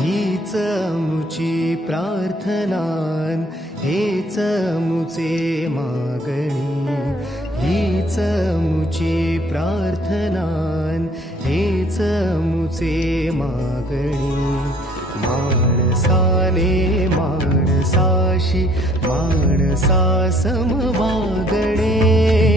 हीच मुची प्रार्थनान, हेच मुचे मागणी. हीच मुची प्रार्थनान, हेच मुचे मागणी. माणसाने माणसाशी माणसासम वागणे.